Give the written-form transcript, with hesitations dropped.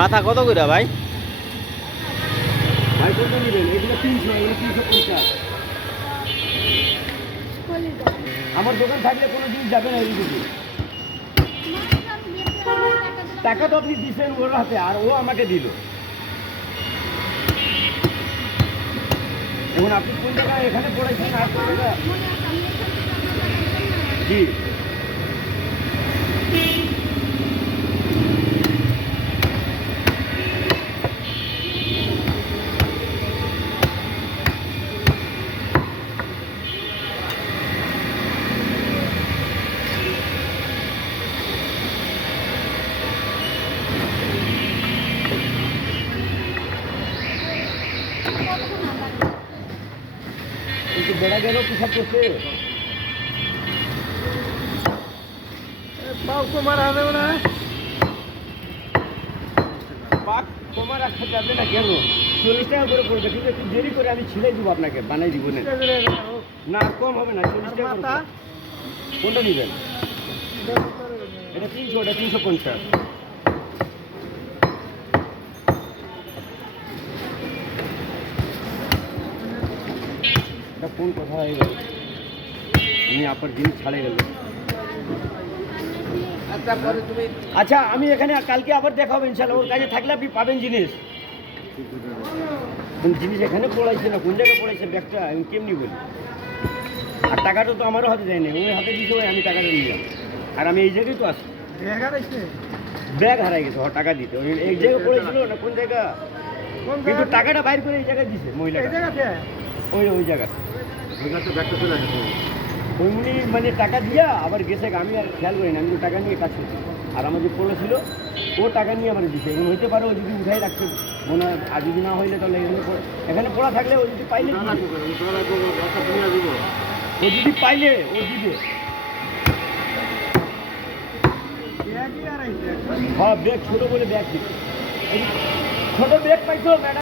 মাথা কত করে ভাই? ভাই কত নেবেন? এগুলো 300, এগুলো 350। আমার দোকান থাকলে কোনো জিনিস যাবে না এইদিকে। টাকা তো আপনি দিচ্ছেন ওর হাতে, আর ও আমাকে দিল। এখন আপনি কোন জায়গায় এখানে পড়েছেন আর কোন জায়গায়? জি, কিন্তু বেড়া গেল পিসাব করছে। পাও কমার হবে না। পাক কমা রাখতে যাবে না কেন? 40 টাকা করে পড়বে, কিন্তু একটু দেরি করে আমি ছিলাই দিব, আপনাকে বানাই দিব না। না আর কম হবে না, 40 টাকা করে। কোনটা নেবেন? এটা 300, এটা 350। এটা কোন কথা হয়ে গেল? উনি আপনার জিনিস ছাড়ে গেল। আচ্ছা পরে তুমি আচ্ছা, আমি এখানে কালকে আবার দেখা হবে ইনশাল্লাহ। ওর কাছে থাকলে আপনি পাবেন জিনিস। কোন জিনিস এখানে পড়াইছে না, কোন জায়গায় পড়াইছে ব্যাগটা আমি কেমনি বলি? আর টাকাটা তো আমারও হাতে যায়নি, ওই হাতে দিয়েছে, ওই আমি টাকাটা নিলাম। আর আমি এই জায়গায় তো আসি। ব্যাগ হারাই গেছে, টাকা দিতে ওই এক জায়গায় পড়েছিল না কোন জায়গা, কিন্তু টাকাটা বাইর করে এই জায়গায় দিছে মহিলাটা। ওই জায়গা উনি মানে টাকা দিয়া আবার গেছে, আমি আর খেয়াল করি না, আমি তো টাকা নিয়ে কাজ করছি। আর আমার যে পড়ে ছিল ও টাকা নিয়ে আমার দিছে। এখন হইতে পারে ও যদি উঠাই রাখছে মনে হয়, আর যদি না হইলে তাহলে এখানে পড়া থাকলে ও যদি পাইলে ও যদি পাইলে ও দিবে। হ্যাঁ, ব্যাগ ছোটো বলে ব্যাগ দিচ্ছে। ছোটো ব্যাগ পাইছো ম্যাডাম?